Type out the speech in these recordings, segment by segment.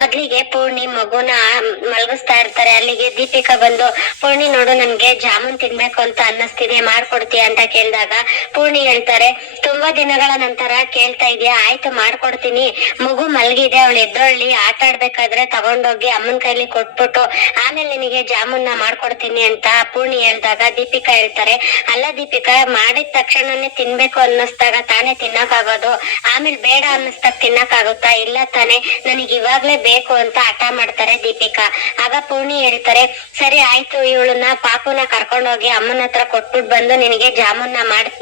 ಮೊದ್ಲಿಗೆ ಪೂರ್ಣಿ ಮಗುನ ಮಲಗಿಸ್ತಾ ಇರ್ತಾರೆ. ಅಲ್ಲಿಗೆ ದೀಪಿಕಾ ಬಂದು, ಪೂರ್ಣಿ ನೋಡು, ನನ್ಗೆ ಜಾಮೂನ್ ತಿನ್ಬೇಕು ಅಂತ ಅನ್ನಿಸ್ತಿದೆ, ಮಾಡ್ಕೊಡ್ತೀಯ ಅಂತ ಕೇಳಿದಾಗ ಪೂರ್ಣಿ ಹೇಳ್ತಾರೆ, ತುಂಬಾ ದಿನಗಳ ನಂತರ ಕೇಳ್ತಾ ಇದೀಯಾ? ಆಯ್ತು, ಮಾಡ್ಕೊಡ್ತೀನಿ. ಮಗು ಮಲಗಿದೆ, ಅವಳು ಎದ್ದೊಳ್ಳಿ, ಆಟ ಆಡ್ಬೇಕಾದ್ರೆ ತಗೊಂಡೋಗಿ ಅಮ್ಮನ ಕೈಲಿ ಕೊಟ್ಬಿಟ್ಟು ಆಮೇಲೆ ನಿನಗೆ ಜಾಮೂನ್ನ ಮಾಡ್ಕೊಡ್ತೀನಿ ಅಂತ ಪೂರ್ಣಿ ಹೇಳ್ದಾಗ ದೀಪಿಕಾ ಹೇಳ್ತಾರೆ. ಅಲ್ಲ ದೀಪಿಕಾ, ಮಾಡಿದ ತಕ್ಷಣನೇ ತಿನ್ಬೇಕು ಅನ್ನಿಸ್ದಾಗ ತಾನೇ ತಿನ್ನಕ್ಕಾಗೋದು. ಆಮೇಲೆ ಬೇಡ ಅನ್ನಿಸ್ದಾಗ ತಿನ್ನಕ್ಕಾಗುತ್ತಾ? ಇಲ್ಲ ತಾನೇ, ನನಗೆ ಇವಾಗ್ಲೇ ಬೇಕು ಅಂತ ಹಠ ಮಾಡ್ತಾರೆ ದೀಪಿಕಾ. ಆಗ ಪೂರ್ಣಿ ಹೇಳ್ತಾರೆ, ಸರಿ ಆಯ್ತು, ಇವಳನ್ನ ಪಾಪುನ ಕರ್ಕೊಂಡೋಗಿ ಅಮ್ಮನ ಹತ್ರ ಕೊಟ್ಬಿಟ್ ಬಂದು ನಿನಗೆ ಜಾಮೂನ್ನ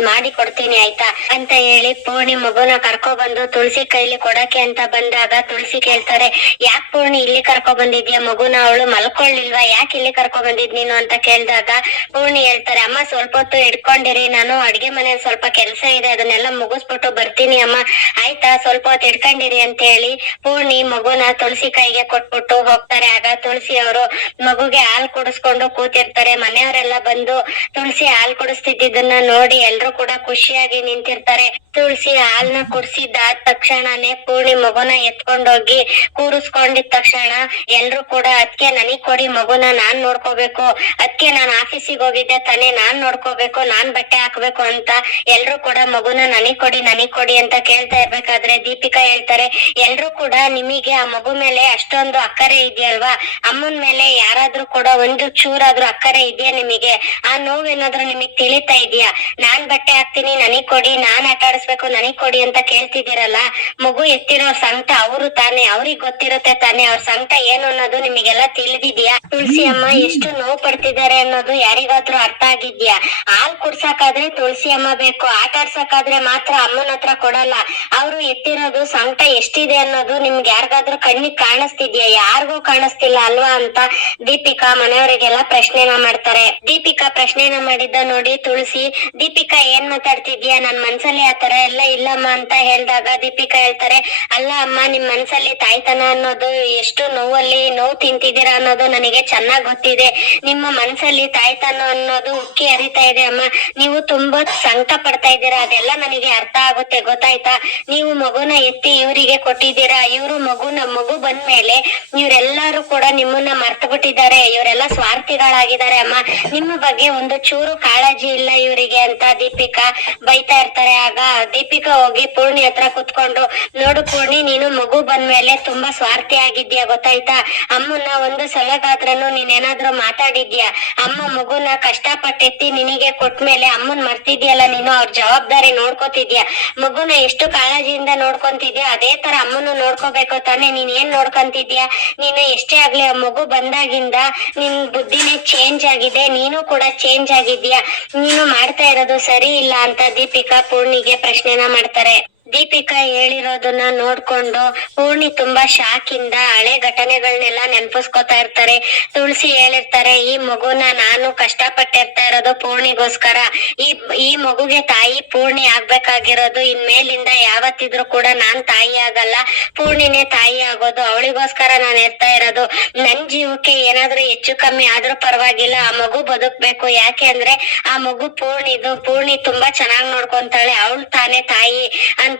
ಮಾಡಿ ಕೊಡ್ತೀನಿ ಆಯ್ತಾ? ಅಂತ ಹೇಳಿ ಪೂರ್ಣಿ ಮಗುನ ಕರ್ಕೊ ಬಂದು ತುಳಸಿ ಕೈಲಿ ಕೊಡಕ್ಕೆ ಅಂತ ಬಂದಾಗ ತುಳಸಿ ಕೇಳ್ತಾರೆ, ಯಾಕೆ ಪೂರ್ಣಿ ಇಲ್ಲಿ ಕರ್ಕೊ ಬಂದಿದ್ಯಾ ಮಗುನ? ಅವಳು ಮಲ್ಕೊಳ್ಳಿಲ್ವಾ ಯಾಕೆ ಇಲ್ಲಿ ಕರ್ಕೊ ಬಂದಿದ್ ನೀನು? ಅಂತ ಕೇಳಿದಾಗ ಪೂರ್ಣಿ ಹೇಳ್ತಾರೆ, ಅಮ್ಮ ಸ್ವಲ್ಪ ಹೊತ್ತು ಇಟ್ಕೊಂಡಿರಿ ನಾನು ಅಡ್ಗೆ ಮನೇಲಿ ಸ್ವಲ್ಪ ಕೆಲಸ ಇದೆ, ಅದನ್ನೆಲ್ಲ ಮುಗಿಸ್ಬಿಟ್ಟು ಬರ್ತೀನಿ ಅಮ್ಮ. ಆಯ್ತಾ, ಸ್ವಲ್ಪ ಹೊತ್ತು ಇಟ್ಕೊಂಡಿರಿ ಅಂತ ಹೇಳಿ ಪೂರ್ಣಿ ಮಗುನ ತುಳಸಿ ಕೈಗೆ ಕೊಟ್ಬಿಟ್ಟು ಹೋಗ್ತಾರೆ. ಆಗ ತುಳಸಿ ಅವರು ಮಗುಗೆ ಹಾಲ್ ಕುಡಿಸ್ಕೊಂಡು ಕೂತಿರ್ತಾರೆ. ಮನೆಯವರೆಲ್ಲ ಬಂದು ತುಳಸಿ ಹಾಲ್ ಕುಡಿಸ್ತಿದ್ದನ್ನ ನೋಡಿ ಎಲ್ರು ಕೂಡ ಖುಷಿಯಾಗಿ ನಿಂತಿರ್ತಾರೆ. ತುಳಸಿ ಹಾಲ್ನ ಕುಡಿಸಿದಾದ ತಕ್ಷಣನೇ ಪೂರ್ಣಿ ಮಗುನ ಎತ್ಕೊಂಡೋಗಿ ಕೂರಿಸ್ಕೊಂಡಿದ ತಕ್ಷಣ ಎಲ್ರು ಕೂಡ ಅದಕ್ಕೆ ನನಗ್ ಕೊಡಿ ಮಗುನ, ನಾನ್ ನೋಡ್ಕೋಬೇಕು. ಅದಕ್ಕೆ ನಾನ್ ಆಫೀಸಿಗೆ ಹೋಗಿದ್ದೆ ತಾನೇ, ನಾನ್ ನೋಡ್ಕೋಬೇಕು, ನಾನ್ ಬಟ್ಟೆ ಹಾಕ್ಬೇಕು ಅಂತ ಎಲ್ರು ಕೂಡ ಮಗುನ ನನಗ್ ಕೊಡಿ ನನಗ್ ಕೊಡಿ ಅಂತ ಕೇಳ್ತಾ ಇರ್ಬೇಕಾದ್ರೆ ದೀಪಿಕಾ ಹೇಳ್ತಾರೆ. ಎಲ್ರು ಕೂಡ ನಿಮಗೆ ಆ ಮಗು ಮೇಲೆ ಅಷ್ಟೊಂದು ಅಕ್ಕರೆ ಇದೆಯಲ್ವಾ? ಅಮ್ಮನ್ ಮೇಲೆ ಯಾರಾದ್ರೂ ಕೂಡ ಒಂದು ಚೂರಾದ್ರೂ ಅಕ್ಕರೆ ಇದೆಯಾ ನಿಮಗೆ? ಆ ನೋವೇನಾದ್ರೂ ನಿಮಗೆ ತಿಳಿತಾ ಇದೆಯಾ? ನಾನ್ ಬಟ್ಟೆ ಹಾಕ್ತೀನಿ ನನಗ್ ಕೊಡಿ ನಾನ್ ಆಟ ಆಡಿಸ್ಬೇಕು ನನಗ್ ಕೊಡಿ ಅಂತ ಕೇಳ್ತಿದ್ದೀರಲ್ಲ? ಮಗು ಎತ್ತಿರೋ ಸಂಕಟ ಅವರು ತಾನೇ ಅವ್ರಿಗೆ ಗೊತ್ತಿರುತ್ತೆ ತಾನೇ ಅವ್ರ ಸಂಕಟ ಏನು ಅನ್ನೋದು ನಿಮಗೆಲ್ಲ ತಿಳಿದಿದ್ಯಾ? ತುಳಸಿ ಅಮ್ಮ ಎಷ್ಟು ನೋವು ಪಡ್ತಿದ್ದಾರೆ ಅನ್ನೋದು ಯಾರಿಗಾದ್ರೂ ಅರ್ಥ ಆಗಿದ್ಯಾ? ಹಾಲ್ ಕುಡ್ಸಕ್ಕಾದ್ರೆ ತುಳಸಿ ಅಮ್ಮ ಬೇಕು ಆಟ ಆಡ್ಸಕಾದ್ರೆ ಮಾತ್ರ ಅಮ್ಮನ ಹತ್ರ ಕೊಡಲ್ಲ. ಅವ್ರು ಎತ್ತಿರೋದು ಸಂಕಟ ಎಷ್ಟಿದೆ ಅನ್ನೋದು ನಿಮ್ಗೆ ಯಾರಿಗಾದ್ರೂ ಕಣ್ಣಿಗೆ ಕಾಣಿಸ್ತಿದ್ಯಾ? ಯಾರಿಗೂ ಕಾಣಿಸ್ತಿಲ್ಲ ಅಲ್ವಾ ಅಂತ ದೀಪಿಕಾ ಮನೆಯವರಿಗೆಲ್ಲ ಪ್ರಶ್ನೆನ ಮಾಡ್ತಾರೆ. ದೀಪಿಕಾ ಪ್ರಶ್ನೆನ ಮಾಡಿದ್ದ ನೋಡಿ ತುಳಸಿ, ದೀಪಿಕಾ ಏನ್ ಮಾತಾಡ್ತಿದ್ಯಾ? ನನ್ ಮನ್ಸಲ್ಲಿ ಆತರ ಎಲ್ಲ ಇಲ್ಲಮ್ಮ ಅಂತ ಹೇಳ್ದಾಗ ದೀಪಿಕಾ ಹೇಳ್ತಾರೆ, ಅಲ್ಲ ಅಮ್ಮ, ನಿಮ್ ಮನ್ಸಲ್ಲಿ ತಾಯ್ತನ ಅನ್ನೋದು ಎಷ್ಟು ನೋವಲ್ಲಿ ನೋವು ತಿಂತಿದ್ದೀರಾ ಅನ್ನೋದು ನನಗೆ ಚೆನ್ನಾಗ್ ಗೊತ್ತಿದೆ. ನಿಮ್ಮ ಮನ್ಸಲ್ಲಿ ತಾಯ್ತನ ಅನ್ನೋದು ಉಕ್ಕಿ ಅರಿತಾ ಇದೆ ಅಮ್ಮ. ನೀವು ತುಂಬಾ ಸಂಕಟ ಪಡ್ತಾ ಇದ್ದೀರಾ. ಅದೆಲ್ಲ ನನಗೆ ಅರ್ಥ ಆಗುತ್ತೆ, ಗೊತ್ತಾಯ್ತಾ? ನೀವು ಮಗುನ ಎತ್ತಿ ಇವರಿಗೆ ಕೊಟ್ಟಿದ್ದೀರಾ? ಇವರು ಮಗುನ ಮಗು ಬಂದ್ಮೇಲೆ ಇವರೆಲ್ಲರೂ ಕೂಡ ನಿಮ್ಮನ್ನ ಮರ್ತು ಬಿಟ್ಟಿದ್ದಾರೆ ಇವರೆಲ್ಲ ಸ್ವಾರ್ಥಿಗಳಾಗಿದ್ದಾರೆ ಅಮ್ಮ. ನಿಮ್ಮ ಬಗ್ಗೆ ಒಂದು ಚೂರು ಕಾಳಜಿ ಇಲ್ಲ ಇವರಿಗೆ ಅಂತ ದೀಪಿಕಾ ಬೈತಾ ಇರ್ತಾರೆ. ಆಗ ದೀಪಿಕಾ ಹೋಗಿ ಪೂರ್ಣಿ ಹತ್ರ ಕುತ್ಕೊಂಡು, ನೋಡು ಪೂರ್ಣಿ, ನೀನು ಮಗು ಬಂದ್ಮೇಲೆ ತುಂಬಾ ಸ್ವಾರ್ಥಿ ಆಗಿದ್ಯಾ ಗೊತ್ತಾಯ್ತಾ? ಅಮ್ಮನ್ನ ಒಂದು ಸಲಗಾದ್ರೂ ನೀನೇನಾದ್ರೂ ಮಾತಾಡಿದ್ಯಾ ಅಮ್ಮ ಮಗುನ ಕಷ್ಟಪಟ್ಟೆತ್ತಿ ನಿನಗೆ ಕೊಟ್ಮೇಲೆ ಅಮ್ಮನ್ ಮರ್ತಿದ್ಯಲ್ಲ ನೀನು? ಅವ್ರ ಜವಾಬ್ದಾರಿ ನೋಡ್ಕೋತಿದ್ಯಾ? ಮಗುನ ಎಷ್ಟು ಕಾಳಜಿಯಿಂದ ನೋಡ್ಕೊಂತಿದ್ಯಾ? ಅದೇ ತರ ಅಮ್ಮನು ನೋಡ್ಕೋಬೇಕು ತಾನೇ? ನೀನ್ ಏನ್ ನೋಡ್ಕೊಂತಿದ್ಯಾ? ನೀನು ಎಷ್ಟೇ ಆಗ್ಲಿ ಆ ಮಗು ಬಂದಾಗಿಂದ ನಿನ್ ಬುದ್ಧಿನೇ ಚೇಂಜ್ ಆಗಿದೆ, ನೀನು ಕೂಡ ಚೇಂಜ್ ಆಗಿದ್ಯಾ? ನೀನು ಮಾಡ್ತಾ ಇರೋದು ಸರಿ ಇಲ್ಲ ಅಂತ ದೀಪಿಕಾ ಪೂರ್ಣಿಗೆ ಪ್ರಶ್ನೆನ ಮಾಡ್ತಾರೆ. ದೀಪಿಕಾ ಹೇಳಿರೋದನ್ನ ನೋಡ್ಕೊಂಡು ಪೂರ್ಣಿ ತುಂಬಾ ಶಾಕ್ ಇಂದ ಹಳೆ ಘಟನೆಗಳನ್ನೆಲ್ಲ ನೆನಪಿಸ್ಕೊತಾ ಇರ್ತಾರೆ. ತುಳಸಿ ಹೇಳಿರ್ತಾರೆ, ಈ ಮಗುನ ನಾನು ಕಷ್ಟಪಟ್ಟಿರ್ತಾ ಇರೋದು ಪೂರ್ಣಿಗೋಸ್ಕರ. ಈ ಈ ಮಗುಗೆ ತಾಯಿ ಪೂರ್ಣಿ ಆಗ್ಬೇಕಾಗಿರೋದು. ಇನ್ಮೇಲಿಂದ ಯಾವತ್ತಿದ್ರು ಕೂಡ ನಾನ್ ತಾಯಿ ಆಗಲ್ಲ. ಪೂರ್ಣಿನೇ ತಾಯಿ ಆಗೋದು. ಅವಳಿಗೋಸ್ಕರ ನಾನು ಇರ್ತಾ ಇರೋದು. ನನ್ ಜೀವಕ್ಕೆ ಏನಾದ್ರೂ ಹೆಚ್ಚು ಕಮ್ಮಿ ಆದ್ರೂ ಪರವಾಗಿಲ್ಲ. ಆ ಮಗು ಬದುಕ್ಬೇಕು. ಯಾಕೆ ಅಂದ್ರೆ ಆ ಮಗು ಪೂರ್ಣಿದು. ಪೂರ್ಣಿ ತುಂಬಾ ಚೆನ್ನಾಗ್ ನೋಡ್ಕೊಂತಾಳೆ. ಅವಳು ತಾನೇ ತಾಯಿ.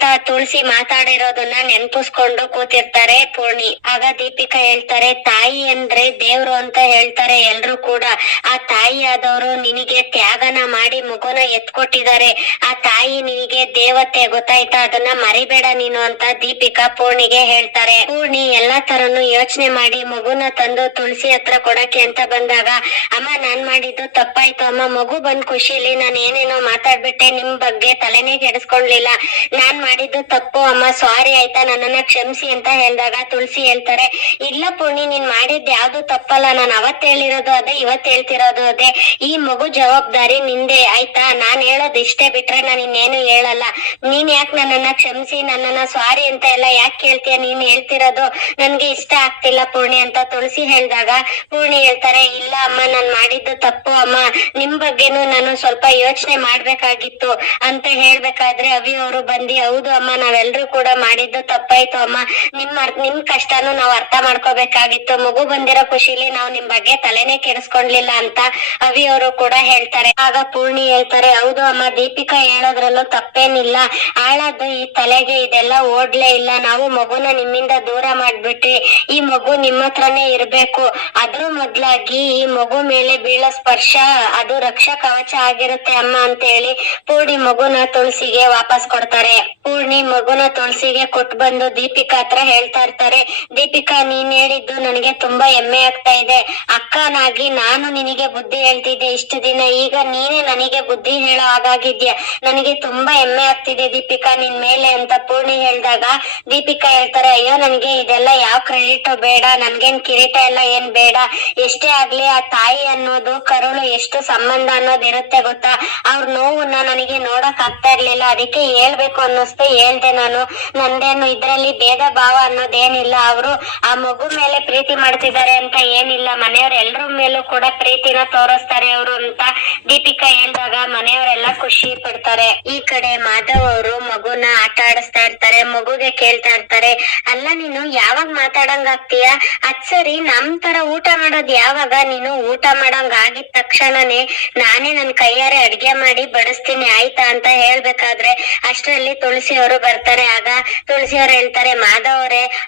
ತುಳಸಿ ಮಾತಾಡಿರೋದನ್ನ ನೆನ್ಪಿಸ್ಕೊಂಡು ಕೂತಿರ್ತಾರೆ ಪೂರ್ಣಿ. ಆಗ ದೀಪಿಕಾ ಹೇಳ್ತಾರೆ, ತಾಯಿ ಅಂದ್ರೆ ದೇವ್ರು ಅಂತ ಹೇಳ್ತಾರೆ ಎಲ್ರು ಕೂಡ. ಆ ತಾಯಿ ಆದವರು ನಿನಗೆ ತ್ಯಾಗನ ಮಾಡಿ ಮಗುನ ಎತ್ಕೊಟ್ಟಿದ್ದಾರೆ. ಆ ತಾಯಿ ನಿನಗೆ ದೇವತೆ ಗೊತ್ತಾಯ್ತಾ? ಅದನ್ನ ಮರಿಬೇಡ ನೀನು ಅಂತ ದೀಪಿಕಾ ಪೂರ್ಣಿಗೆ ಹೇಳ್ತಾರೆ. ಪೂರ್ಣಿ ಎಲ್ಲಾ ತರನು ಯೋಚನೆ ಮಾಡಿ ಮಗುನ ತಂದು ತುಳಸಿ ಹತ್ರ ಕೊಡಕ್ಕೆ ಅಂತ ಬಂದಾಗ, ಅಮ್ಮ, ನಾನ್ ಮಾಡಿದ್ದು ತಪ್ಪಾಯ್ತು. ಅಮ್ಮ, ಮಗು ಬಂದ್ ಖುಷಿಲಿ. ನಾನು ಏನೇನೋ ಮಾತಾಡ್ಬಿಟ್ಟೆ. ನಿಮ್ ಬಗ್ಗೆ ತಲೆನೇ ಕೆಡಿಸ್ಕೊಂಡ್ಲಿಲ್ಲ ನಾನ್ ಮಾಡಿದ್ದು ತಪ್ಪು, ಅಮ್ಮ ಸಾರಿ ಆಯ್ತಾ, ನನ್ನನ್ನ ಕ್ಷಮಿಸಿ ಅಂತ ಹೇಳಿದಾಗ ತುಳಸಿ ಹೇಳ್ತಾರೆ, ಇಲ್ಲ ಪೂರ್ಣಿ ನೀನ್ ಮಾಡಿದ್ ಯಾವ್ದು ತಪ್ಪಲ್ಲ, ನಾನ್ ಅವತ್ ಹೇಳಿರೋದು ಅದೇ, ಇವತ್ ಹೇಳ್ತಿರೋದು ಅದೇ, ಈ ಮಗು ಜವಾಬ್ದಾರಿ ನಿಂದೆ, ಆಯ್ತಾ? ನಾನ್ ಹೇಳೋದ್ ಇಷ್ಟೇ ಬಿಟ್ರೆ ನಾನ್ ಇನ್ನೇನು ಹೇಳಲ್ಲ. ನೀನ್ ಯಾಕೆ ನನ್ನನ್ನ ಕ್ಷಮಿಸಿ, ನನ್ನನ್ನ ಸಾರಿ ಅಂತ ಎಲ್ಲ ಯಾಕೆ ಕೇಳ್ತೀಯ? ನೀನ್ ಹೇಳ್ತಿರೋದು ನನ್ಗೆ ಇಷ್ಟ ಆಗ್ತಿಲ್ಲ ಪೂರ್ಣಿ ಅಂತ ತುಳಸಿ ಹೇಳಿದಾಗ ಪೂರ್ಣಿ ಹೇಳ್ತಾರೆ, ಇಲ್ಲ ಅಮ್ಮ, ನಾನ್ ಮಾಡಿದ್ದು ತಪ್ಪು, ಅಮ್ಮ, ನಿಮ್ ಬಗ್ಗೆನು ನಾನು ಸ್ವಲ್ಪ ಯೋಚನೆ ಮಾಡ್ಬೇಕಾಗಿತ್ತು ಅಂತ ಹೇಳ್ಬೇಕಾದ್ರೆ, ಅವಿ ಅವರು ಬಂದಿ ಹೌದು ಅಮ್ಮ ನಾವೆಲ್ಲರೂ ಕೂಡ ಮಾಡಿದ್ದು ತಪ್ಪಾಯ್ತು ಅಮ್ಮ. ನಿಮ್ ಅರ್- ನಿಮ್ ಕಷ್ಟನು ನಾವ್ ಅರ್ಥ ಮಾಡ್ಕೋಬೇಕಾಗಿತ್ತು. ಮಗು ಬಂದಿರೋ ಖುಷಿಲಿ ನಾವ್ ನಿಮ್ ಬಗ್ಗೆ ತಲೆನೇ ಕೆಡಿಸ್ಕೊಂಡ್ಲಿಲ್ಲ ಅಂತ ಅವಿ ಅವರು ಕೂಡ ಹೇಳ್ತಾರೆ. ಆಗ ಪೂರ್ಣಿ ಹೇಳ್ತಾರೆ, ಹೌದು ಅಮ್ಮ, ದೀಪಿಕಾ ಹೇಳೋದ್ರಲ್ಲೂ ತಪ್ಪೇನಿಲ್ಲ. ಆಳದ್ದು ಈ ತಲೆಗೆ ಇದೆಲ್ಲ ಓಡ್ಲೇ ಇಲ್ಲ. ನಾವು ಮಗುನ ನಿಮ್ಮಿಂದ ದೂರ ಮಾಡ್ಬಿಟ್ವಿ. ಈ ಮಗು ನಿಮ್ಮ ಹತ್ರನೇ ಇರ್ಬೇಕು. ಅದ್ರ ಮೊದ್ಲಾಗಿ ಈ ಮಗು ಮೇಲೆ ಬೀಳೋ ಸ್ಪರ್ಶ, ಅದು ರಕ್ಷಾ ಕವಚ ಆಗಿರುತ್ತೆ ಅಮ್ಮ ಅಂತ ಹೇಳಿ ಪೂರ್ಣಿ ಮಗುನ ತುಳಸಿಗೆ ವಾಪಸ್ ಕೊಡ್ತಾರೆ. ಪೂರ್ಣಿ ಮಗುನ ತುಳಸಿಗೆ ಕೊಟ್ಟು ಬಂದು ದೀಪಿಕಾ ಹತ್ರ ಹೇಳ್ತಾ ಇರ್ತಾರೆ. ದೀಪಿಕಾ, ನೀನ್ ಹೇಳಿದ್ದು ನನಗೆ ತುಂಬಾ ಹೆಮ್ಮೆ ಆಗ್ತಾ ಇದೆ. ಅಕ್ಕನಾಗಿ ನಾನು ನಿನಗೆ ಬುದ್ಧಿ ಹೇಳ್ತಿದ್ದೆ ಇಷ್ಟು ದಿನ. ಈಗ ನೀನೇ ನನಗೆ ಬುದ್ಧಿ ಹೇಳೋ ಹಾಗಾಗಿದ್ಯಾ? ನನಗೆ ತುಂಬಾ ಹೆಮ್ಮೆ ಆಗ್ತಿದೆ ದೀಪಿಕಾ, ನಿನ್ ಮೇಲೆ ಅಂತ ಪೂರ್ಣಿ ಹೇಳಿದಾಗ ದೀಪಿಕಾ ಹೇಳ್ತಾರೆ, ಅಯ್ಯೋ, ನನಗೆ ಇದೆಲ್ಲ ಯಾವ ಕ್ರೆಡಿಟ್ ಬೇಡ. ನನ್ಗೇನ್ ಕಿರೀಟ ಎಲ್ಲ ಏನ್ ಬೇಡ. ಎಷ್ಟೇ ಆಗ್ಲಿ ಆ ತಾಯಿ ಅನ್ನೋದು, ಕರುಳು ಎಷ್ಟು ಸಂಬಂಧ ಅನ್ನೋದು ಇರುತ್ತೆ ಗೊತ್ತಾ? ಅವ್ರ ನೋವನ್ನ ನನಗೆ ನೋಡಕ್ ಆಗ್ತಾ ಇರ್ಲಿಲ್ಲ. ಅದಕ್ಕೆ ಹೇಳ್ಬೇಕು ಅನ್ನಿಸ್ತು ಹೇಳ್ದೆ ನಾನು. ನಂದೇನು ಇದ್ರಲ್ಲಿ ಭೇದ ಭಾವ ಅನ್ನೋದೇನಿಲ್ಲ. ಅವರು ಆ ಮಗು ಮೇಲೆ ಪ್ರೀತಿ ಮಾಡ್ತಿದ್ದಾರೆ ಅಂತ ಏನಿಲ್ಲ. ಮನೆಯವ್ರ ಎಲ್ರ ಮೇಲೂ ಕೂಡ ಪ್ರೀತಿನ ತೋರಿಸ್ತಾರೆ ಅವರು ಅಂತ ದೀಪಿಕಾ ಹೇಳ್ದಾಗ ಮನೆಯವರೆಲ್ಲ ಖುಷಿ ಪಡ್ತಾರೆ. ಈ ಕಡೆ ಮಾಧವ್ ಅವರು ಮಗುನ ಆಟ ಆಡಿಸ್ತಾ ಇರ್ತಾರೆ, ಮಗುಗೆ ಕೇಳ್ತಾ ಇರ್ತಾರೆ. ಅಲ್ಲ ನೀನು ಯಾವಾಗ ಮಾತಾಡಂಗ್ ಆಗ್ತೀಯ? ಅದ್ ಸರಿ, ನಮ್ ತರ ಊಟ ಮಾಡೋದ್ ಯಾವಾಗ? ನೀನು ಊಟ ಮಾಡಂಗ ಆಗಿದ ತಕ್ಷಣನೇ ನಾನೇ ನನ್ ಕೈಯಾರೆ ಅಡ್ಗೆ ಮಾಡಿ ಬಡಿಸ್ತೀನಿ, ಆಯ್ತಾ ಅಂತ ಹೇಳ್ಬೇಕಾದ್ರೆ ಅಷ್ಟರಲ್ಲಿ ತುಳಸಿ ಅವರು ಬರ್ತಾರೆ. ಆಗ ತುಳಸಿ ಅವ್ರು ಹೇಳ್ತಾರೆ ಮಾಧವ್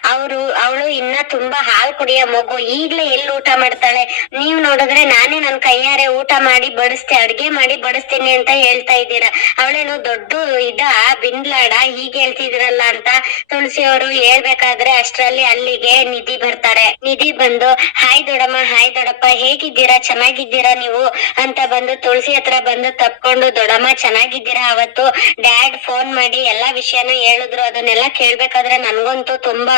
ಅವ್ರು, ಅವಳು ಇನ್ನ ತುಂಬಾ ಹಾಲು ಕುಡಿಯೋ ಮಗು. ಈಗ್ಲೇ ಎಲ್ಲಿ ಊಟ ಮಾಡ್ತಾಳೆ? ನೀವ್ ನೋಡಿದ್ರೆ ನಾನೇ ನನ್ ಕೈಯಾರೆ ಊಟ ಮಾಡಿ ಬಡಿಸ್ತೆ, ಅಡ್ಗೆ ಮಾಡಿ ಬಡಿಸ್ತೀನಿ ಅಂತ ಹೇಳ್ತಾ ಇದ್ದೀರಾ. ಅವಳೇನು ದೊಡ್ಡ ಇದ ಬಿಂದ್ಲಾಡ ಹೀಗೆ ಹೇಳ್ತಿದಿರಲ್ಲ ಅಂತ ತುಳಸಿ ಅವರು ಹೇಳ್ಬೇಕಾದ್ರೆ ಅಷ್ಟ್ರಲ್ಲಿ ಅಲ್ಲಿಗೆ ನಿಧಿ ಬರ್ತಾರೆ. ನಿಧಿ ಬಂದು, ಹಾಯ್ ದೊಡಮ್ಮ ಹಾಯ್ ದೊಡಪ್ಪ ಹೇಗಿದ್ದೀರಾ? ಚೆನ್ನಾಗಿದ್ದೀರಾ ನೀವು? ಅಂತ ಬಂದು ತುಳಸಿ ಹತ್ರ ಬಂದು ತಪ್ಕೊಂಡು ದೊಡಮ್ಮ ಚೆನ್ನಾಗಿದ್ದೀರಾ? ಅವತ್ತು ಡ್ಯಾಡ್ ಫೋನ್ ಮಾಡಿ ಎಲ್ಲಾ ವಿಷಯನ ಹೇಳಿದ್ರು. ಅದನ್ನೆಲ್ಲ ಕೇಳ್ಬೇಕಾದ್ರೆ ನನ್ಗಂತೂ ತುಂಬಾ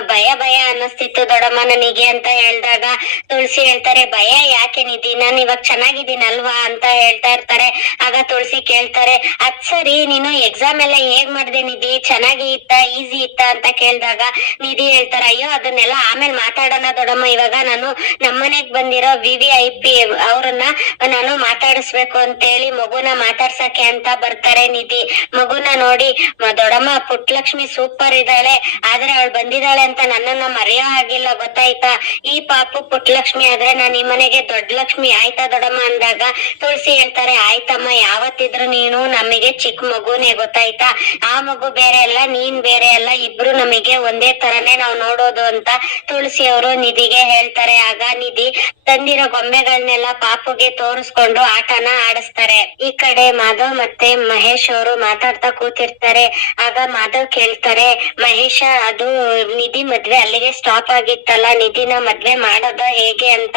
ಭಯ ಭಯ ಅನ್ನಿಸ್ತಿತ್ತು ದೊಡ್ಡಮ್ಮ ನನಗೆ ಅಂತ ಹೇಳ್ದಾಗ. ತುಳಸಿ ಹೇಳ್ತಾರೆ, ಭಯ ಯಾಕೆ ನಿಧಿ? ನಾನು ಇವಾಗ ಚೆನ್ನಾಗಿದ್ದೀನಲ್ವಾ? ಅಂತ ಹೇಳ್ತಾ ಇರ್ತಾರೆ. ಆಗ ತುಳಸಿ ಕೇಳ್ತಾರೆ, ಅದ್ ಸರಿ, ನೀನು ಎಕ್ಸಾಮ್ ಎಲ್ಲ ಹೇಗ್ ಮಾಡ್ದೆ ನಿಧಿ? ಚೆನ್ನಾಗಿ ಇತ್ತ? ಈಸಿ ಇತ್ತ? ಅಂತ ಕೇಳ್ದಾಗ ನಿಧಿ ಹೇಳ್ತಾರೆ, ಅಯ್ಯೋ, ಅದನ್ನೆಲ್ಲ ಆಮೇಲೆ ಮಾತಾಡೋಣ ದೊಡಮ್ಮ ಇವಾಗ ನಾನು ನಮ್ಮನೆಗ್ ಬಂದಿರೋ ವಿ ವಿ ಐ ಪಿ ಅವ್ರನ್ನ ನಾನು ಮಾತಾಡಿಸ್ಬೇಕು ಅಂತೇಳಿ ಮಗುನ ಮಾತಾಡ್ಸಕ್ಕೆ ಅಂತ ಬರ್ತಾರೆ ನಿಧಿ. ಮಗುನ ನೋಡಿ ದೊಡಮ್ಮ ಪುಟ್ಲಕ್ಷ್ಮಿ ಸೂಪರ್ ಇದ್ದಾಳೆ. ಆದ್ರೆ ಅವಳು ಬಂದಿದ್ದಾಳೆ ಅಂತ ನನ್ನನ್ನ ಮರೆಯೋ ಹಾಗಿಲ್ಲ, ಗೊತ್ತಾಯ್ತಾ? ಈ ಪಾಪು ಪುಟ್ಲಕ್ಷ್ಮಿ ಆದ್ರೆ ನಾನು ಈ ಮನೆಗೆ ದೊಡ್ಡ ಲಕ್ಷ್ಮಿ ಆಯ್ತಾ ದೊಡಮ್ಮ ಅಂದಾಗ? ತುಳಸಿ ಹೇಳ್ತಾರೆ, ಆಯ್ತಮ್ಮ, ಯಾವತ್ತಿದ್ರು ನೀನು ನಮಗೆ ಚಿಕ್ಕ ಮಗುನೇ ಗೊತ್ತಾಯ್ತಾ? ಆ ಮಗು ಬೇರೆ ಅಲ್ಲ, ನೀನ್ ಬೇರೆ ಅಲ್ಲ, ಇಬ್ರು ನಮಗೆ ಒಂದೇ ತರನೇ ನಾವು ನೋಡೋದು ಅಂತ ತುಳಸಿ ಅವರು ನಿಧಿಗೆ ಹೇಳ್ತಾರೆ. ಆಗ ನಿಧಿ ತಂದಿರೋ ಗೊಂಬೆಗಳನ್ನೆಲ್ಲ ಪಾಪುಗೆ ತೋರಿಸ್ಕೊಂಡು ಆಟನ ಆಡಿಸ್ತಾರೆ. ಈ ಕಡೆ ಮಾಧವ್ ಮತ್ತೆ ಮಹೇಶ್ ಅವರು ಮಾತಾಡ್ತಾ ಕೂತಿರ್ತಾರೆ. ಆಗ ಮಾಧವ್ ಕೇಳ್ತಾರೆ, ಮಹೇಶ, ಅದು ನಿಧಿ ಮದ್ವೆ ಅಲ್ಲಿಗೆ ಸ್ಟಾಪ್ ಆಗಿತ್ತಲ್ಲ, ನಿಧಿನ ಮದ್ವೆ ಮಾಡೋದ ಹೇಗೆ ಅಂತ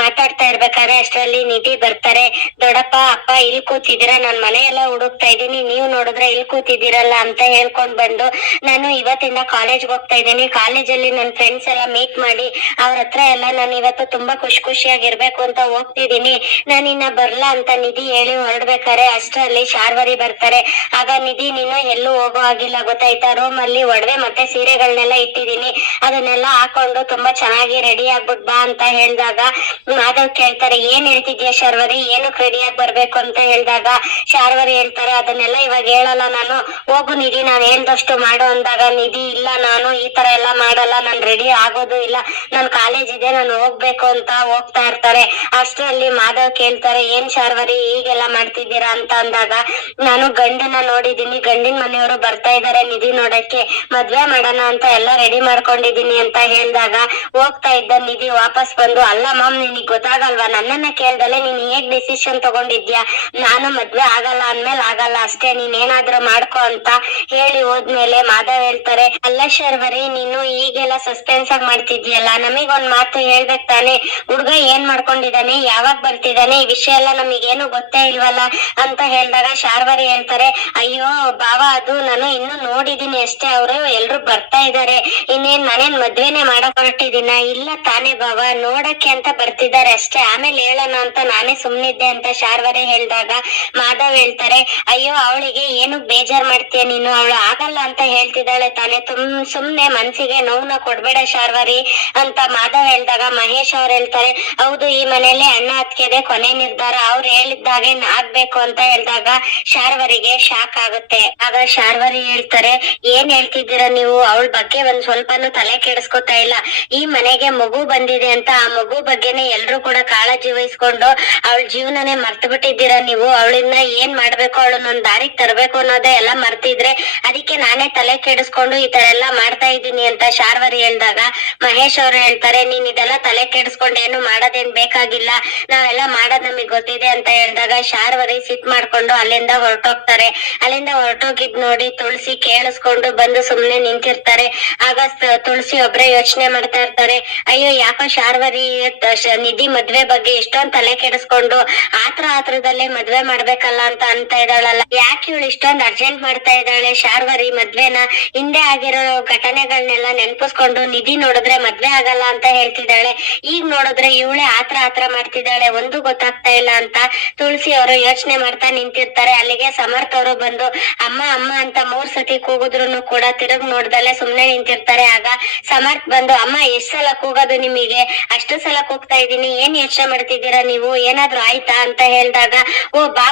ಮಾತಾಡ್ತಾ ಇರ್ಬೇಕಾದ್ರೆ ಅಷ್ಟರಲ್ಲಿ ನಿಧಿ ಬರ್ತಾರೆ, ದೊಡ್ಡಪ್ಪ, ಅಪ್ಪ ಇಲ್ಲಿ ಕೂತಿದ್ದೀರಾ? ನಾನ್ ಮನೆ ಎಲ್ಲ ಹುಡುಕ್ತಾ ಇದ್ದೀನಿ, ನೀವು ನೋಡಿದ್ರೆ ಇಲ್ಲಿ ಕೂತಿದ್ದೀರಲ್ಲ ಅಂತ ಹೇಳ್ಕೊಂಡ್ ಬಂದು ನಾನು ಇವತ್ತಿಂದ ಕಾಲೇಜ್ಗೆ ಹೋಗ್ತಾ ಇದ್ದೀನಿ. ಕಾಲೇಜಲ್ಲಿ ನನ್ನ ಫ್ರೆಂಡ್ಸ್ ಎಲ್ಲ ಮೀಟ್ ಮಾಡಿ, ಅವ್ರ ಹತ್ರ ಎಲ್ಲ ನಾನು ಇವತ್ತು ತುಂಬಾ ಖುಷಿ ಖುಷಿಯಾಗಿರ್ಬೇಕು ಅಂತ ಹೋಗ್ತಿದ್ದೀನಿ. ನಾನು ಇನ್ನ ಬರ್ಲಾ ಅಂತ ನಿಧಿ ಹೇಳಿ ಹೊರಡ್ಬೇಕಾರೆ ಅಷ್ಟರಲ್ಲಿ ಶಾರ್ವರಿ ಬರ್ತಾರೆ. ಆಗ ನಿಧಿ, ನೀನು ಎಲ್ಲೂ ಹೋಗೋ ಆಗಿಲ್ಲ ಗೊತ್ತಾಯ್ತಾ? ರೂಮ್ ಅಲ್ಲಿ ಒಡವೆ ಮತ್ತೆ ಸೀರೆಗಳನ್ನೆಲ್ಲ ಇಟ್ಟಿದೀನಿ ಅದನ್ನೆಲ್ಲ ಹಾಕೊಂಡು ತುಂಬಾ ಚೆನ್ನಾಗಿ ರೆಡಿ ಆಗ್ಬಿಟ್ ಬಾ ಅಂತ ಹೇಳಿದಾಗ ಮಾಧವ್ ಕೇಳ್ತಾರೆ, ಏನ್ ಹೇಳ್ತಿದ್ಯಾ ಶಾರ್ವರಿ? ಏನಕ್ಕೆ ರೆಡಿ ಆಗಿ ಬರ್ಬೇಕು ಅಂತ ಹೇಳಿದಾಗ ಶಾರ್ವರಿ ಹೇಳ್ತಾರೆ, ಅದನ್ನೆಲ್ಲ ಇವಾಗ ಹೇಳಲ್ಲ ನಾನು. ಹೋಗು ನಿಧಿ, ನಾನು ಹೇಳ್ದಷ್ಟು ಮಾಡು ಅಂದಾಗ, ನಿಧಿ, ಇಲ್ಲ ನಾನು ಈ ತರ ಎಲ್ಲ ಮಾಡಲ್ಲ. ನಾನು ರೆಡಿ ಆಗೋದು ಇಲ್ಲ. ನನ್ ಕಾಲೇಜ್ ಇದೆ, ನಾನು ಹೋಗ್ಬೇಕು ಅಂತ ಹೋಗ್ತಾ ಇರ್ತಾರೆ. ಅಷ್ಟರಲ್ಲಿ ಮಾಧವ್ ಕೇಳ್ತಾರೆ, ಏನ್ ಶಾರ್ವರಿ? ಈಗೆಲ್ಲ ಮಾಡ್ತಿದ್ದೀರಾ? ಅಂತ ಅಂದಾಗ, ನಾನು ಗಂಡನ ನೋಡಿದೀನಿ ಗಂಡಿನ ಮನೆಯವರು ಬರ್ತಾ ಇದಾರೆ, ನಿಧಿ ನೋಡಕ್ಕೆ ಮದ್ವೆ ಮಾಡೋಣ ಅಂತ ಎಲ್ಲ ರೆಡಿ ಮಾಡ್ಕೊಂಡಿದೀನಿ ಅಂತ ಹೇಳ್ದಾಗ ಹೋಗ್ತಾ ಇದ್ದ ನಿಧಿ ವಾಪಸ್ ಬಂದು, ಅಲ್ಲ ಮಾಮ್ ನಿನಗ್ ಗೊತ್ತಾಗಲ್ವಾ? ನನ್ನನ್ನ ಕೇಳ್ದಲೆ ನೀನ್ ಹೇಗ್ ಡಿಸಿಷನ್ ತಗೊಂಡಿದ್ಯಾ? ನಾನು ಮದ್ವೆ ಆಗಲ್ಲ ಅಂದ್ಮೇಲೆ ಆಗಲ್ಲ ಅಷ್ಟೇ, ನೀನ್ ಏನಾದ್ರೂ ಮಾಡ್ಕೊ ಅಂತ ಹೇಳಿ ಹೋದ್ಮೇಲೆ ಮಾಧವ್ ಹೇಳ್ತಾರೆ, ಅಲ್ಲ ಶರ್ವರಿ, ನೀನು ಈಗೆಲ್ಲ ಸಸ್ಪೆನ್ಸ್ ಆಗಿ ಮಾಡ್ತಿದ್ಯಲ್ಲ? ನಮಗ್ ಒಂದ್ ಮಾತು ಹೇಳ್ಬೇಕು ತಾನೆ? ಹುಡ್ಗ ಏನ್ ಮಾಡ್ಕೊಂಡಿದಾನೆ ಯಾವಾಗ ಬರ್ತಿದಾನೆ ಈ ವಿಷಯ ಎಲ್ಲ ನಮಗೇನು ಗೊತ್ತೇ ಇಲ್ವಲ್ಲ? ಅಂತ ಹೇಳಿದಾಗ ಶಾರ್ವರಿ ಹೇಳ್ತಾರೆ, ಅಯ್ಯೋ ಬಾವ ಅದು, ನಾನು ಇನ್ನು ನೋಡಿದೀನಿ ಅಷ್ಟೇ. ಅವರು ಎಲ್ರು ಬರ್ತಾ ಇದಾರೆ. ಇನ್ನೇನ್ ನಾನೇನ್ ಮದ್ವೆನೆ ಮಾಡಕ್ ಹೊರಟಿದೀನ ಇಲ್ಲ ತಾನೇ ಬಾಬಾ ನೋಡಕ್ಕೆ ಅಂತ ಬರ್ತಿದ್ದಾರೆ ಅಷ್ಟೇ. ಆಮೇಲೆ ಹೇಳೋಣ ಅಂತ ನಾನೇ ಸುಮ್ನಿದ್ದೆ ಅಂತ ಶಾರ್ವರಿ ಹೇಳ್ದಾಗ ಮಾಧವ್ ಹೇಳ್ತಾರೆ, ಅಯ್ಯೋ, ಅವಳಿಗೆ ಏನು ಬೇಜಾರ್ ಮಾಡ್ತೀಯ ನೀನು? ಅವಳು ಆಗಲ್ಲ ಅಂತ ಹೇಳ್ತಿದ್ದಾಳೆ ತಾನೇ. ತುಮ್, ಸುಮ್ನೆ ಮನ್ಸಿಗೆ ನೋವ್ನ ಕೊಡ್ಬೇಡ ಶಾರ್ವರಿ ಅಂತ ಮಾಧವ್ ಹೇಳ್ದಾಗ ಮಹೇಶ್ ಅವ್ರು ಹೇಳ್ತಾರೆ, ಹೌದು, ಈ ಮನೇಲಿ ಅಣ್ಣ ಹತ್ಕೆದೆ ಕೊನೆ ನಿರ್ಧಾರ. ಅವ್ರು ಹೇಳಿದ್ದಾಗೆ ಆಗ್ಬೇಕು ಅಂತ ಹೇಳ್ದಾಗ ಶಾರ್ವರಿಗೆ ಶಾಕ್ ಆಗುತ್ತೆ. ಆಗ ಶಾರ್ವರಿ ಹೇಳ್ತಾರೆ, ಏನ್ ಹೇಳ್ತಿದ್ದೀರಾ ನೀವು? ಅವಳ ಬಗ್ಗೆ ಒಂದ್ ಸ್ವಲ್ಪನೂ ತಲೆ ಕೆಡಿಸ್ಕೊತಾ ಇಲ್ಲ. ಈ ಮನೆಗೆ ಮಗು ಬಂದಿದೆ ಅಂತ ಆ ಮಗು ಬಗ್ಗೆನೆ ಎಲ್ರು ಕೂಡ ಕಾಳಜಿ ವಹಿಸ್ಕೊಂಡು ಅವಳ ಜೀವನನೇ ಮರ್ತು ಬಿಟ್ಟಿದ್ದೀರಾ ನೀವು? ಅವಳನ್ನ ಏನ್ ಮಾಡ್ಬೇಕು? ಅವಳನ್ನ ಒಂದ್ ದಾರಿಗೆ ತರಬೇಕು ಅನ್ನೋದೇ ಎಲ್ಲ ಮರ್ತಿದ್ರೆ ಅದಕ್ಕೆ ನಾನೇ ತಲೆ ಕೆಡಿಸ್ಕೊಂಡು ಈ ತರ ಎಲ್ಲ ಮಾಡ್ತಾ ಇದ್ದೀನಿ ಅಂತ ಶಾರ್ವರಿ ಹೇಳ್ದಾಗ ಮಹೇಶ್ ಅವರು ಹೇಳ್ತಾರೆ, ನೀನ್ ಇದೆಲ್ಲ ತಲೆ ಕೆಡಿಸ್ಕೊಂಡು ಏನು ಮಾಡೋದೇನ್ ಬೇಕಾಗಿಲ್ಲ. ನಾವೆಲ್ಲ ಮಾಡೋದ್ ನಮಗ್ ಗೊತ್ತಿದೆ ಅಂತ ಹೇಳ್ದಾಗ ಶಾರ್ವರಿ ಸಿಟ್ ಮಾಡ್ಕೊಂಡು ಅಲ್ಲಿಂದ ಹೊರಟೋಗ್ತಾರೆ. ಅಲ್ಲಿಂದ ಹೊರಟೋಗಿದ್ ನೋಡಿ ತುಳಸಿ ಕೇಳಿಸ್ಕೊಂಡು ಬಂದು ಸುಮ್ನೆ ನಿಂತಿರ್ತಾರೆ. ಆಗ ತುಳಸಿ ಒಬ್ರೇ ಯೋಚನೆ ಮಾಡ್ತಾ ಇರ್ತಾರೆ. ಅಯ್ಯೋ, ಯಾಕೋ ಶಾರ್ವರಿ ನಿಧಿ ಮದ್ವೆ ಬಗ್ಗೆ ಎಷ್ಟೊಂದ್ ತಲೆ ಕೆಡಿಸ್ಕೊಂಡು ಆತ್ರ ಆತ್ರದಲ್ಲೇ ಮದ್ವೆ ಮಾಡ್ಬೇಕಲ್ಲ ಅಂತ ಅಂತ ಇದ್ದಾಳಲ್ಲ. ಯಾಕೆ ಇವಳು ಇಷ್ಟೊಂದ್ ಅರ್ಜೆಂಟ್ ಮಾಡ್ತಾ ಇದ್ದಾಳೆ? ಶಾರ್ವರಿ ಮದ್ವೆನ ಹಿಂದೆ ಆಗಿರೋ ಘಟನೆಗಳನ್ನೆಲ್ಲ ನೆನ್ಪಿಸ್ಕೊಂಡು ನಿಧಿ ನೋಡಿದ್ರೆ ಮದ್ವೆ ಆಗಲ್ಲ ಅಂತ ಹೇಳ್ತಿದ್ದಾಳೆ. ಈಗ ನೋಡಿದ್ರೆ ಇವಳೇ ಆತ್ರ ಆತ್ರ ಮಾಡ್ತಿದ್ದಾಳೆ. ಒಂದು ಗೊತ್ತಾಗ್ತಾ ಇಲ್ಲ ಅಂತ ತುಳಸಿ ಅವರು ಯೋಚನೆ ಮಾಡ್ತಾ ನಿಂತಿರ್ತಾರೆ. ಅಲ್ಲಿಗೆ ಸಮರ್ಥ ಅವರು ಬಂದು, ಅಮ್ಮ ಅಮ್ಮ ಅಂತ ಮೂರ್ ಸತಿ ಕೂಗಿದ್ರು ಕೂಡ ತಿರುಗ್ ನೋಡ್ದಲೆ ಸುಮ್ನೆ ನಿಂತಿರ್ತಾರೆ. ಆಗ ಸಮರ್ಥ್ ಬಂದು, ಅಮ್ಮ, ಎಷ್ಟ್ ಸಲ ಕೂಗೋದು ನಿಮಗೆ? ಅಷ್ಟು ಸಲ ಕೂಗ್ತಾ ಇದೀನಿ ಏನ್ ಯೋಚನೆ ಮಾಡ್ತಿದ್ದೀರಾ ನೀವು? ಏನಾದ್ರು ಆಯ್ತಾ? ಅಂತ ಹೇಳ್ದಾಗ, ಓ ಬಾ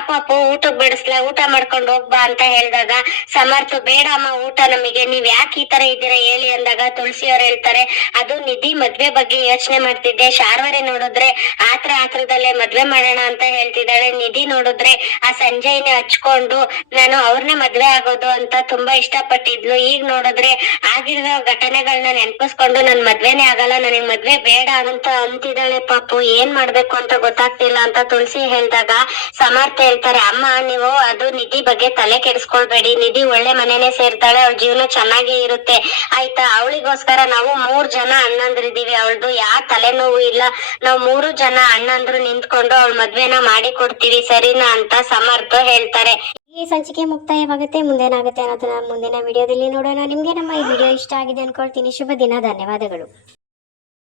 ಊಟಕ್ ಬಿಡಿಸ್ಲಾ? ಊಟ ಮಾಡ್ಕೊಂಡು ಹೋಗ್ಬಾ ಅಂತ ಹೇಳ್ದಾಗ, ಸಮರ್ಥ್, ಬೇಡ, ಅಮ್ಮ, ಊಟ ನಮಗೆ. ನೀವ್ ಯಾಕೆ ಈ ತರ ಇದ್ದೀರಾ? ಹೇಳಿ ಅಂದಾಗ ತುಳಸಿ ಅವ್ರು ಹೇಳ್ತಾರೆ, ಅದು ನಿಧಿ ಮದ್ವೆ ಬಗ್ಗೆ ಯೋಚನೆ ಮಾಡ್ತಿದ್ದೆ. ಶಾರ್ವರಿ ನೋಡಿದ್ರೆ ಆತ್ರ ಆತ್ರದಲ್ಲೇ ಮದ್ವೆ ಮಾಡೋಣ ಅಂತ ಹೇಳ್ತಿದ್ದಾಳೆ. ನಿಧಿ ನೋಡಿದ್ರೆ ಆ ಸಂಜಯ್ನ ಹಚ್ಕೊಂಡು ನಾನು ಅವ್ರನ್ನೇ ಮದ್ವೆ ಆಗೋದು ಅಂತ ತುಂಬಾ ಇಷ್ಟಪಟ್ಟಿದ್ಲು. ಈಗ ನೋಡಿದ್ರೆ ಆಗಿರೋ ಘಟನೆಗಳನ್ನ ನೆನ್ಪಿಸ್ಕೊಂಡು ನನ್ ಮದ್ವೆನೇ ಆಗಲ್ಲ, ನನಗ್ ಮದ್ವೆ ಬೇಡ ಅಂತ ಅಂತಿದ್ದಾಳೆ ಪಾಪು. ಏನ್ ಮಾಡ್ಬೇಕು ಅಂತ ಗೊತ್ತಾಗ್ತಿಲ್ಲ ಅಂತ ತುಳಸಿ ಹೇಳ್ದಾಗ ಸಮರ್ಥ ಹೇಳ್ತಾರೆ, ಅಮ್ಮ, ನೀವು ಅದು ನಿಧಿ ಬಗ್ಗೆ ತಲೆ ಕೆಡಿಸ್ಕೊಳ್ಬೇಡಿ. ನಿಧಿ ಒಳ್ಳೆ ಮನೆನೇ ಸೇರ್ತಾಳೆ, ಅವಳ ಜೀವನ ಚೆನ್ನಾಗೇ ಇರುತ್ತೆ. ಆಯ್ತಾ? ಅವಳಿಗೋಸ್ಕರ ನಾವು ಮೂರ್ ಜನ ಅಣ್ಣಂದ್ರಿದೀವಿ. ಅವಳದು ಯಾವ ತಲೆನೋವು ಇಲ್ಲ. ನಾವ್ ಮೂರು ಜನ ಅಣ್ಣಂದ್ರು ನಿಂತ್ಕೊಂಡು ಅವಳ ಮದ್ವೆನ ಮಾಡಿ ಕೊಡ್ತೀವಿ ಸರಿನಾ? ಅಂತ ಸಮರ್ಥ ಹೇಳ್ತಾರೆ. ಈ ಸಂಚಿಕೆ ಮುಕ್ತಾಯವಾಗುತ್ತೆ. ಮುಂದೇನಾಗುತ್ತೆ ಅನ್ನೋದನ್ನ ಮುಂದಿನ ವಿಡಿಯೋದಲ್ಲಿ ನೋಡೋಣ. ನಿಮ್ಗೆ ನಮ್ಮ ಈ ವಿಡಿಯೋ ಇಷ್ಟ ಆಗಿದೆ ಅನ್ಕೊಳ್ತೀನಿ. ಶುಭ ದಿನ. ಧನ್ಯವಾದಗಳು.